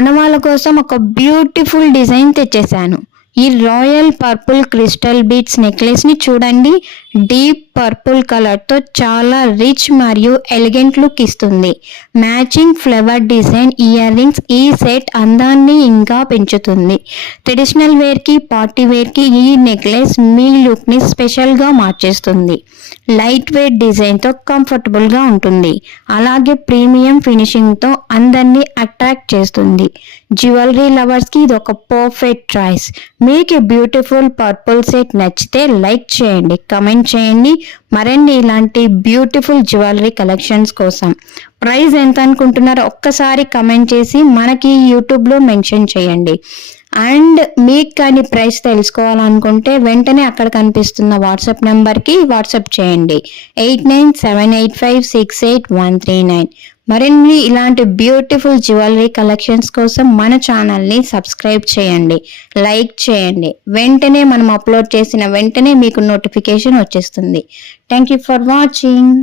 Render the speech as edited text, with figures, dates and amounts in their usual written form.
మన వాళ్ళ కోసం ఒక బ్యూటిఫుల్ డిజైన్ తెచ్చేసాను. ఈ royal purple crystal beads necklace ని చూడండి. డీప్ పర్పుల్ కలర్ తో చాలా రిచ్ మరియు ఎలిగెంట్ లుక్ ఇస్తుంది. Matching flower design ear rings ఈ సెట్ అందాన్ని ఇంకా పెంచుతుంది. ట్రెడిషనల్ వేర్ కి పార్టీ వేర్ కి ఈ నెక్లెస్ మీ లుక్ ని స్పెషల్ గా మార్చేస్తుంది. లైట్ వెయిట్ డిజైన్ తో కంఫర్టబుల్ గా ఉంటుంది. అలాగే ప్రీమియం ఫినిషింగ్ తో అందరినీ అట్రాక్ట్ చేస్తుంది. జ్యువెలరీ లవర్స్ కి ఇది ఒక పర్ఫెక్ట్ చాయిస్. మీకు బ్యూటిఫుల్ పర్పుల్ సెట్ నచ్చితే లైక్ చేయండి, కమెంట్ చేయండి. మరిన్ని ఇలాంటి బ్యూటిఫుల్ జ్యువెలరీ కలెక్షన్స్ కోసం ప్రైస్ ఎంత అనుకుంటున్నారో ఒక్కసారి కమెంట్ చేసి మనకి యూట్యూబ్లో మెన్షన్ చేయండి. అండ్ మీకు కానీ ప్రైస్ తెలుసుకోవాలనుకుంటే వెంటనే అక్కడ కనిపిస్తున్న వాట్సాప్ నెంబర్కి వాట్సాప్ చేయండి 8978568139. మరిన్ని ఇలాంటి బ్యూటిఫుల్ జ్యువెలరీ కలెక్షన్స్ కోసం మన ఛానల్ని సబ్స్క్రైబ్ చేయండి, లైక్ చేయండి. వెంటనే మనం అప్లోడ్ చేసిన వెంటనే మీకు నోటిఫికేషన్ వచ్చేస్తుంది. Thank you for watching.